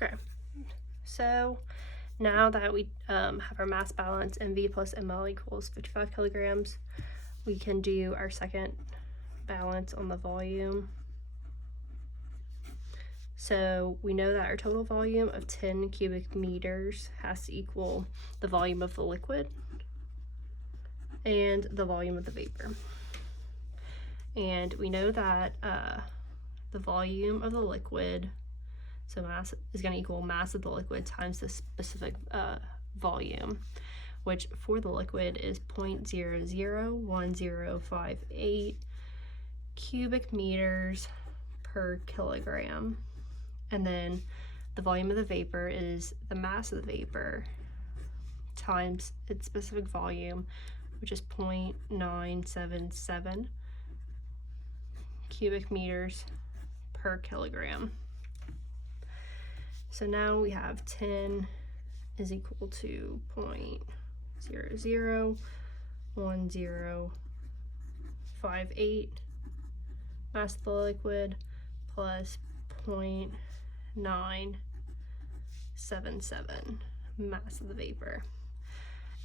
Okay, so now that we have our mass balance, MV plus ML equals 55 kilograms, we can do our second balance on the volume. So we know that our total volume of 10 cubic meters has to equal the volume of the liquid and the volume of the vapor. And we know that the volume of the liquid, so mass, is going to equal mass of the liquid times the specific volume, which for the liquid is 0.001058 cubic meters per kilogram. And then the volume of the vapor is the mass of the vapor times its specific volume, which is 0.977 cubic meters per kilogram. So now we have 10 is equal to 0.001058 mass of the liquid plus 0.977 mass of the vapor.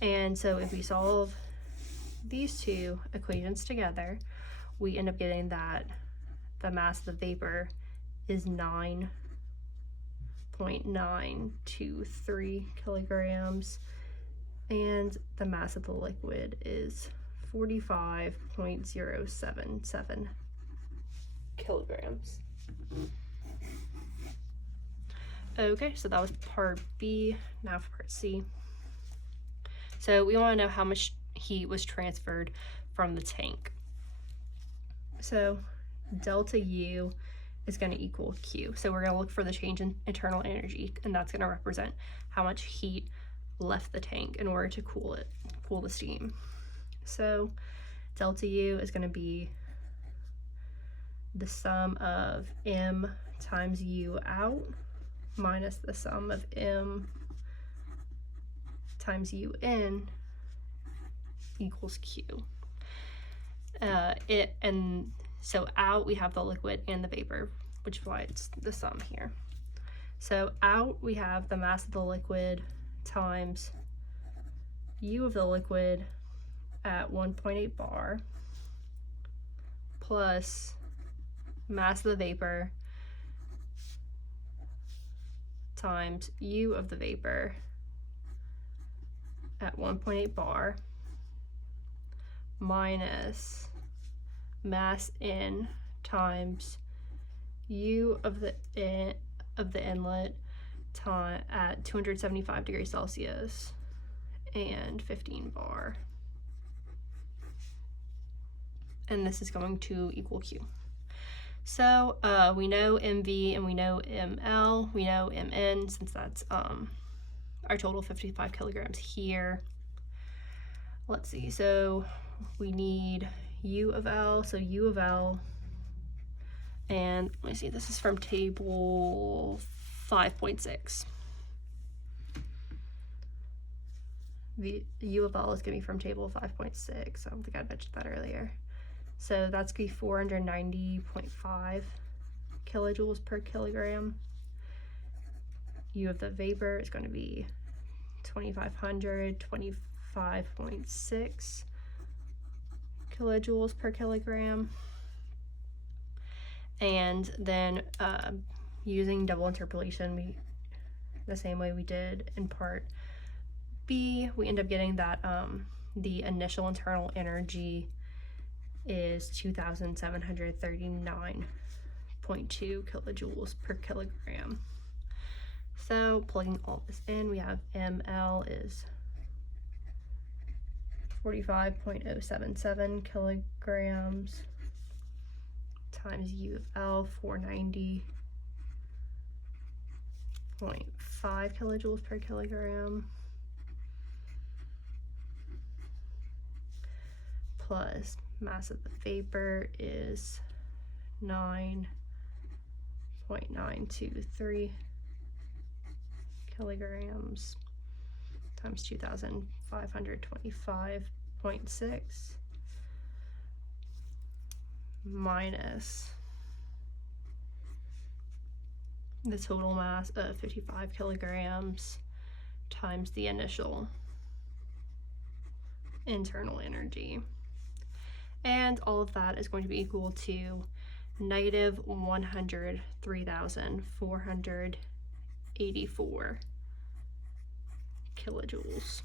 And so if we solve these two equations together, we end up getting that the mass of the vapor is 9.923 kilograms, and the mass of the liquid is 45.077 kilograms. Okay, so that was part B. Now for part C. So we want to know how much heat was transferred from the tank. So delta U is going to equal Q. So we're going to look for the change in internal energy, and that's going to represent how much heat left the tank in order to cool the steam. So delta U is going to be the sum of M times U out minus the sum of M times U in equals Q. And so out we have the liquid and the vapor, which is why it's the sum here. So out we have the mass of the liquid times U of the liquid at 1.8 bar plus mass of the vapor times U of the vapor at 1.8 bar minus mass in times U of the inlet at 275 degrees Celsius and 15 bar. And this is going to equal Q. So we know MV and we know ML, we know MN since that's our total 55 kilograms here. Let's see, so we need U of L, so U of L, and let me see, this is from table 5.6. The U of L is going to be from table 5.6. I don't think I mentioned that earlier. So that's going to be 490.5 kilojoules per kilogram. U of the vapor is going to be 2500, 25.6 kilojoules per kilogram. And then using double interpolation, the same way we did in part B, we end up getting that the initial internal energy is 2,739.2 kilojoules per kilogram. So plugging all this in, we have ML is 45.077 kilograms times U of L, 490.5 kilojoules per kilogram, plus mass of the vapor is 9.923 kilograms times 2,525.6 minus the total mass of 55 kilograms times the initial internal energy. And all of that is going to be equal to negative 103,484 kilojoules.